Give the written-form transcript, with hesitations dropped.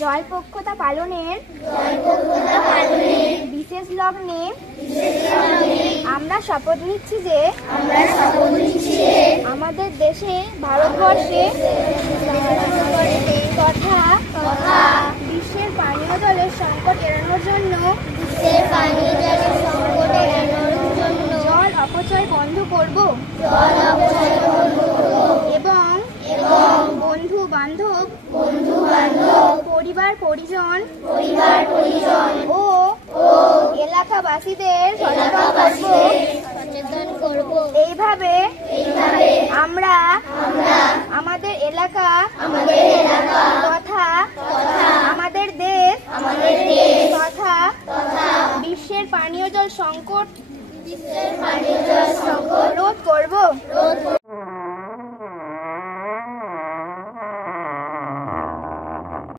জল পক্ষতা পালনের বিশেষ লগ্নে আমরা শপথ নিচ্ছি যে আমাদের দেশে ভারতবর্ষে তথা বিশ্বের পানীয় জলের সংকট এড়ানোর জন্য জল অপচয় বন্ধ করব এবং বন্ধু বান্ধব পরিবার পরিজন ও এলাকাবাসীদের সচেতন করব। এইভাবে আমরা আমাদের এলাকা তথা আমাদের দেশ তথা বিশ্বের পানীয় জল সংকট রোধ করব।